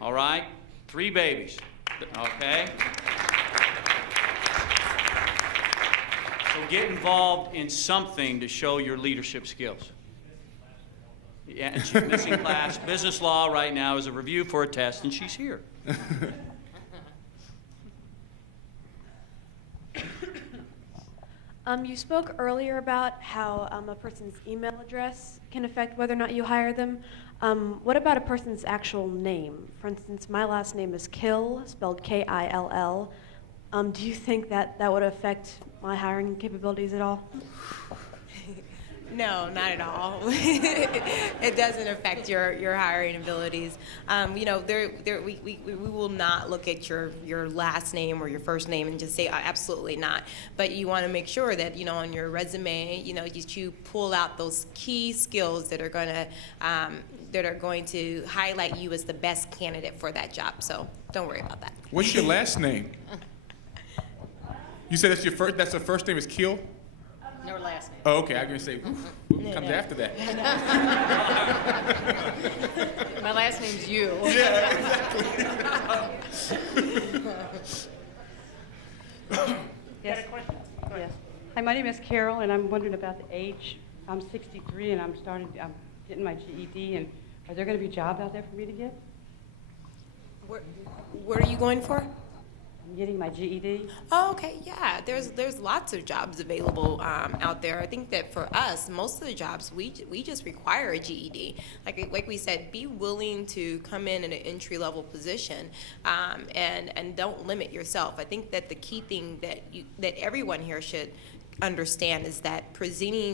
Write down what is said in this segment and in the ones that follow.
All right? 3 babies. Okay? So get involved in something to show your leadership skills. Yeah, and she's missing class. Business law right now is a review for a test, and she's here. You spoke earlier about how a person's email address can affect whether or not you hire them. What about a person's actual name? For instance, my last name is Kill, spelled K-I-L-L. Do you think that that would affect my hiring capabilities at all? No, not at all. It doesn't affect your hiring abilities. We will not look at your last name or your first name and just say absolutely not. But you want to make sure that on your resume, you pull out those key skills that are going to highlight you as the best candidate for that job. So don't worry about that. What's your last name? You said that's your first. That's the first name is Kill. No last name. Oh, okay. I was going to say, what comes after that? My last name's you. Yeah, exactly. Yes. Yes. Hi, my name is Carol, and I'm wondering about the age. I'm 63, and I'm getting my GED. And are there going to be jobs out there for me to get? What are you going for? I'm getting my GED. Oh, okay, yeah. There's lots of jobs available out there. I think that for us, most of the jobs we just require a GED. Like we said, be willing to come in an entry level position, and don't limit yourself. I think that the key thing that everyone here should understand is that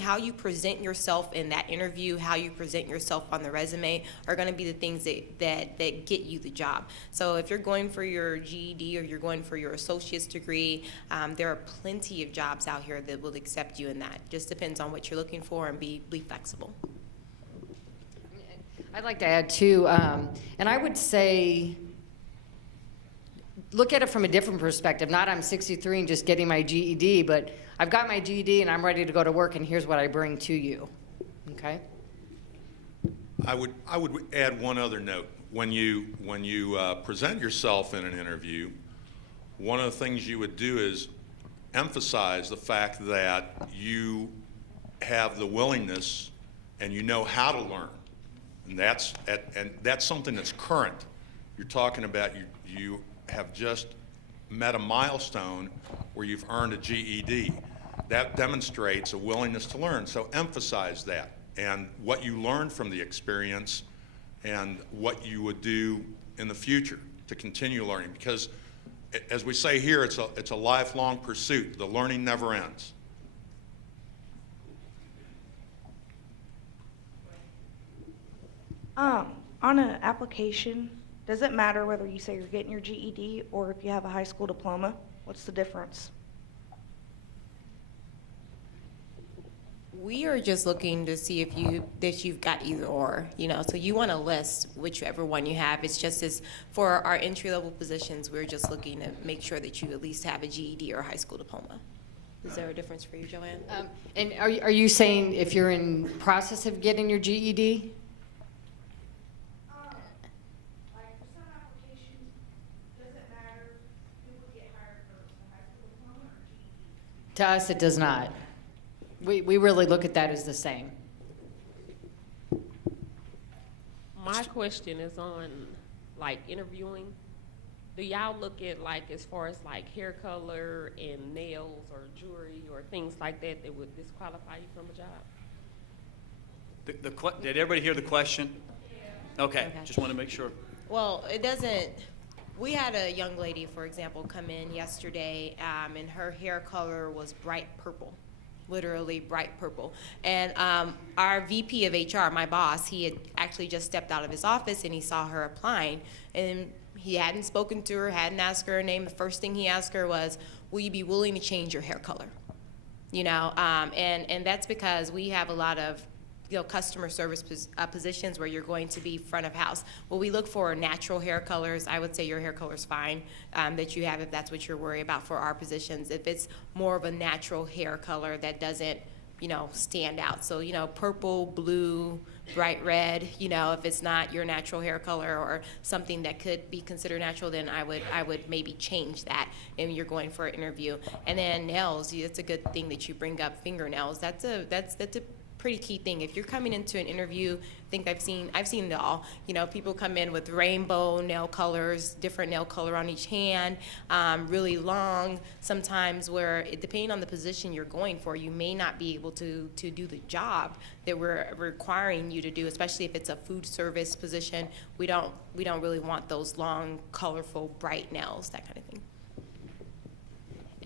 how you present yourself in that interview, how you present yourself on the resume are going to be the things that get you the job. So if you're going for your GED or you're going for your associate's degree, there are plenty of jobs out here that will accept you in that. Just depends on what you're looking for, and be flexible. I'd like to add too, and I would say, look at it from a different perspective. Not I'm 63 and just getting my GED, but I've got my GED and I'm ready to go to work, and here's what I bring to you. Okay? I would add one other note. When you present yourself in an interview, one of the things you would do is emphasize the fact that you have the willingness and you know how to learn, and that's something that's current. You're talking about you have just met a milestone where you've earned a GED. That demonstrates a willingness to learn, so emphasize that and what you learned from the experience and what you would do in the future to continue learning, because as we say here, it's a lifelong pursuit. The learning never ends. On an application, does it matter whether you say you're getting your GED or if you have a high school diploma? What's the difference? We are just looking to see if you've got either or, so you want to list whichever one you have. It's just as for our entry level positions, we're just looking to make sure that you at least have a GED or a high school diploma. Is there a difference for you, Joanne? And are you saying if you're in process of getting your GED? Like for some applications, does it matter who would get hired first, a high school diploma or GED? To us, it does not. We really look at that as the same. My question is on interviewing. Do y'all look at as far as hair color and nails or jewelry or things like that would disqualify you from a job? Did everybody hear the question? Yeah. Okay, just want to make sure. Well, it doesn't. We had a young lady, for example, come in yesterday, and her hair color was bright purple. Literally bright purple. And our VP of HR, my boss, he had actually just stepped out of his office and he saw her applying, and he hadn't spoken to her, hadn't asked her name. The first thing he asked her was, will you be willing to change your hair color? And that's because we have a lot of customer service positions where you're going to be front of house. What we look for are natural hair colors. I would say your hair color is fine that you have if that's what you're worried about for our positions. If it's more of a natural hair color that doesn't, stand out. So, purple, blue, bright red. You know, if it's not your natural hair color or something that could be considered natural, then I would maybe change that if you're going for an interview. And then nails, it's a good thing that you bring up fingernails. That's a pretty key thing. If you're coming into an interview, I think I've seen it all. You know, people come in with rainbow nail colors, different nail color on each hand, really long. Sometimes where, depending on the position you're going for, you may not be able to do the job that we're requiring you to do, especially if it's a food service position. We don't really want those long, colorful, bright nails, that kind of thing.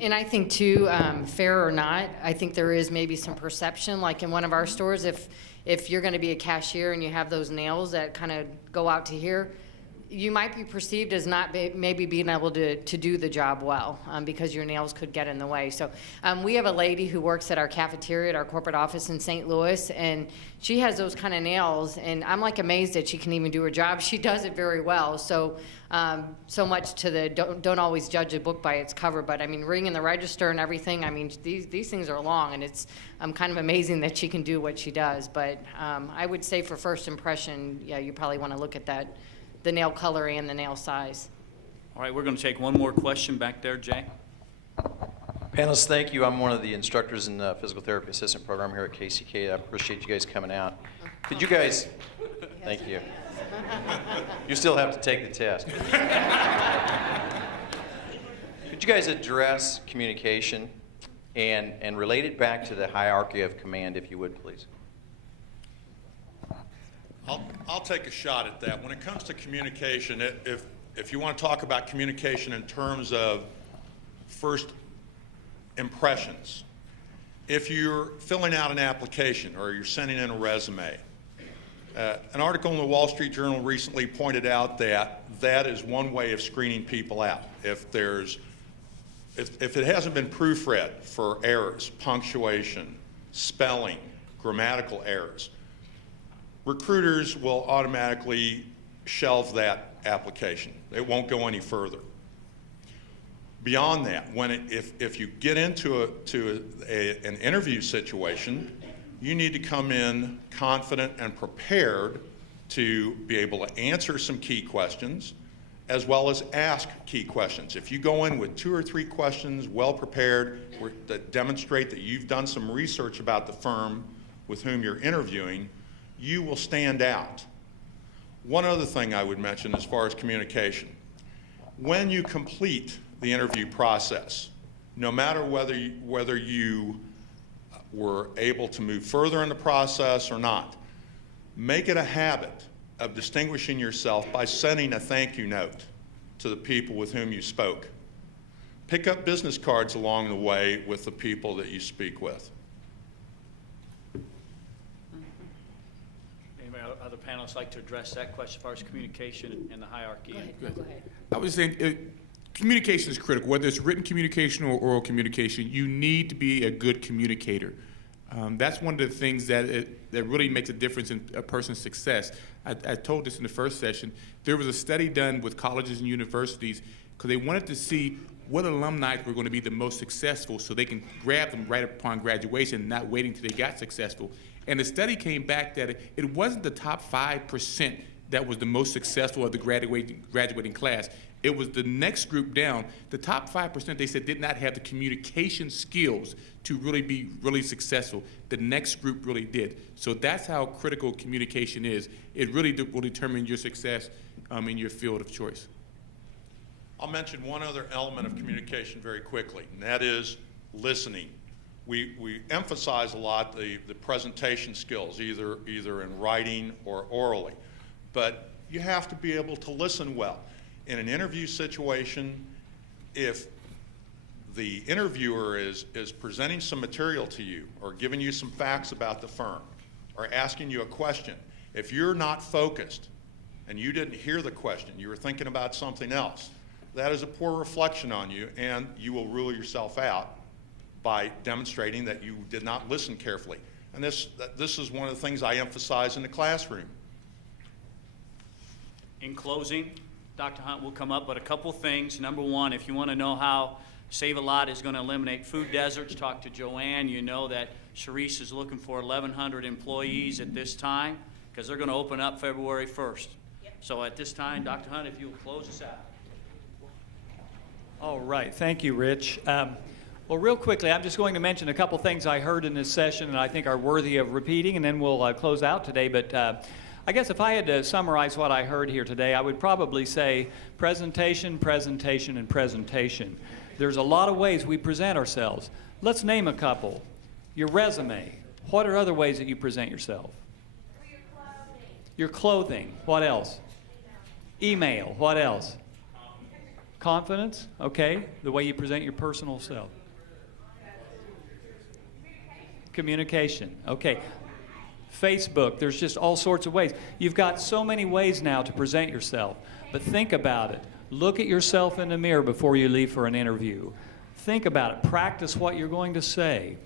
And I think too, fair or not, I think there is maybe some perception, like in one of our stores, if you're gonna be a cashier and you have those nails that kind of go out to here, you might be perceived as not maybe being able to do the job well, because your nails could get in the way. So we have a lady who works at our cafeteria at our corporate office in St. Louis, and she has those kind of nails, and I'm like amazed that she can even do her job. She does it very well. So so much to the don't always judge a book by its cover, but I mean, ringing the register and everything, I mean, these things are long, and it's kind of amazing that she can do what she does. But I would say for first impression, yeah, you probably want to look at that, the nail color and the nail size. All right, we're going to take one more question back there, Jay. Panelists, thank you. I'm one of the instructors in the physical therapy assistant program here at KCK. I appreciate you guys coming out. Could you guys, thank you. You still have to take the test. Could you guys address communication and relate it back to the hierarchy of command, if you would, please? I'll take a shot at that. When it comes to communication, if you want to talk about communication in terms of first impressions, if you're filling out an application or you're sending in a resume, an article in the Wall Street Journal recently pointed out that that is one way of screening people out. If it hasn't been proofread for errors, punctuation, spelling, grammatical errors, recruiters will automatically shelve that application. It won't go any further. Beyond that, if you get into an interview situation, you need to come in confident and prepared to be able to answer some key questions as well as ask key questions. If you go in with 2 or 3 questions well prepared that demonstrate that you've done some research about the firm with whom you're interviewing, you will stand out. One other thing I would mention as far as communication. When you complete the interview process, no matter whether you were able to move further in the process or not, make it a habit of distinguishing yourself by sending a thank you note to the people with whom you spoke. Pick up business cards along the way with the people that you speak with. Other panelists like to address that question as far as communication and the hierarchy? Go ahead. I was saying, communication is critical. Whether it's written communication or oral communication, you need to be a good communicator. That's one of the things that really makes a difference in a person's success. I told this in the first session. There was a study done with colleges and universities because they wanted to see what alumni were going to be the most successful so they can grab them right upon graduation, not waiting till they got successful. And the study came back that it wasn't the top 5% that was the most successful of the graduating class. It was the next group down. The top 5%, they said, did not have the communication skills to really be really successful. The next group really did. So that's how critical communication is. It really will determine your success in your field of choice. I'll mention one other element of communication very quickly, and that is listening. We emphasize a lot the presentation skills, either in writing or orally, but you have to be able to listen well. In an interview situation, if the interviewer is presenting some material to you or giving you some facts about the firm or asking you a question, if you're not focused and you didn't hear the question, you were thinking about something else, that is a poor reflection on you, and you will rule yourself out by demonstrating that you did not listen carefully. And this is one of the things I emphasize in the classroom. In closing, Dr. Hunt will come up, but a couple things. Number one, if you want to know how Save-A-Lot is going to eliminate food deserts, talk to Joanne. You know that Sharice is looking for 1,100 employees at this time. because they're going to open up February 1st. So at this time, Dr. Hunt, if you'll close us out. All right, thank you, Rich. Well, real quickly, I'm just going to mention a couple things I heard in this session and I think are worthy of repeating, and then we'll close out today. But I guess if I had to summarize what I heard here today, I would probably say presentation, presentation, and presentation. There's a lot of ways we present ourselves. Let's name a couple. Your resume. What are other ways that you present yourself? Your clothing. What else? Email. What else? Confidence. Okay. The way you present your personal self. Communication. Okay. Facebook. There's just all sorts of ways. You've got so many ways now to present yourself. But think about it. Look at yourself in the mirror before you leave for an interview. Think about it. Practice what you're going to say.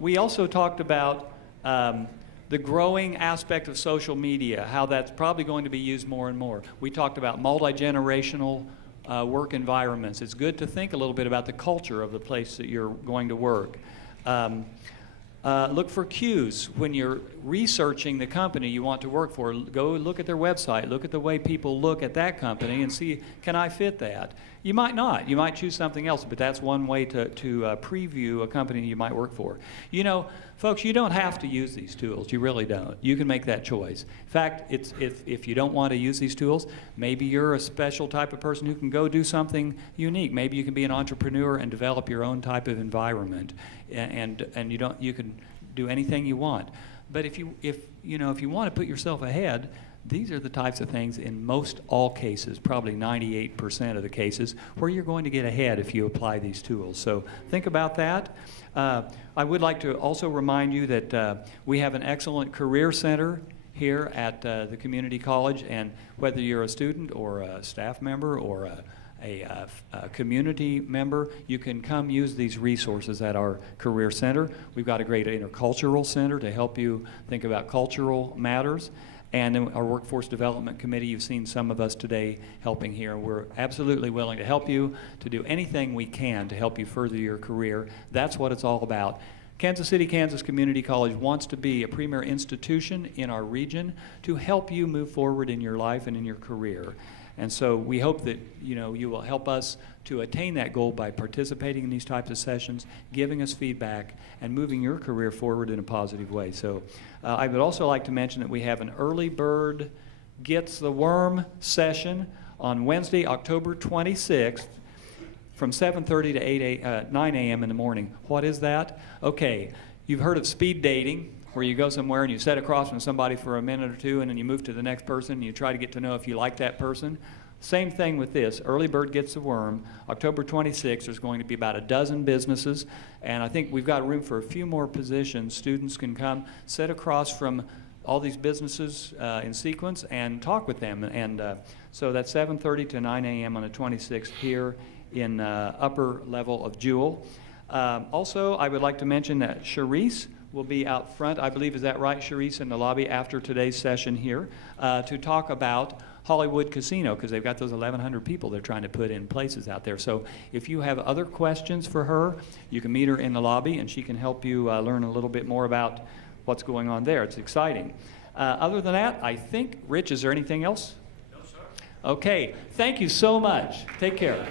We also talked about the growing aspect of social media, how that's probably going to be used more and more. We talked about multi-generational work environments. It's good to think a little bit about the culture of the place that you're going to work. Look for cues when you're researching the company you want to work for. Go look at their website, look at the way people look at that company and see, can I fit that? You might not. You might choose something else, but that's one way to preview a company you might work for. You know, folks, you don't have to use these tools. You really don't. You can make that choice. In fact, if you don't want to use these tools, maybe you're a special type of person who can go do something unique. Maybe you can be an entrepreneur and develop your own type of environment, and you can do anything you want. But if you want to put yourself ahead, these are the types of things in most all cases, probably 98% of the cases, where you're going to get ahead if you apply these tools. So think about that. I would like to also remind you that we have an excellent career center here at the community college, and whether you're a student or a staff member or a community member, you can come use these resources at our career center. We've got a great intercultural center to help you think about cultural matters. And then our Workforce Development Committee, you've seen some of us today helping here. We're absolutely willing to help you, to do anything we can to help you further your career. That's what it's all about. Kansas City, Kansas Community College wants to be a premier institution in our region to help you move forward in your life and in your career. And so we hope that you will help us to attain that goal by participating in these types of sessions, giving us feedback, and moving your career forward in a positive way. So I would also like to mention that we have an early bird gets the worm session on Wednesday, October 26th from 7:30 to 9 a.m. in the morning. What is that? Okay, you've heard of speed dating, where you go somewhere and you sit across from somebody for a minute or two and then you move to the next person and you try to get to know if you like that person. Same thing with this. Early bird gets the worm. October 26th, there's going to be about a dozen businesses, and I think we've got room for a few more positions. Students can come, sit across from all these businesses in sequence and talk with them. And so that's 7:30 to 9 a.m. on the 26th here in upper level of Jewel. Also, I would like to mention that Charisse will be out front, I believe, is that right, Charisse, in the lobby after today's session here to talk about Hollywood Casino, because they've got those 1,100 people they're trying to put in places out there. So if you have other questions for her, you can meet her in the lobby and she can help you learn a little bit more about what's going on there. It's exciting. Other than that, I think, Rich, is there anything else? No, sir. Okay, thank you so much. Take care.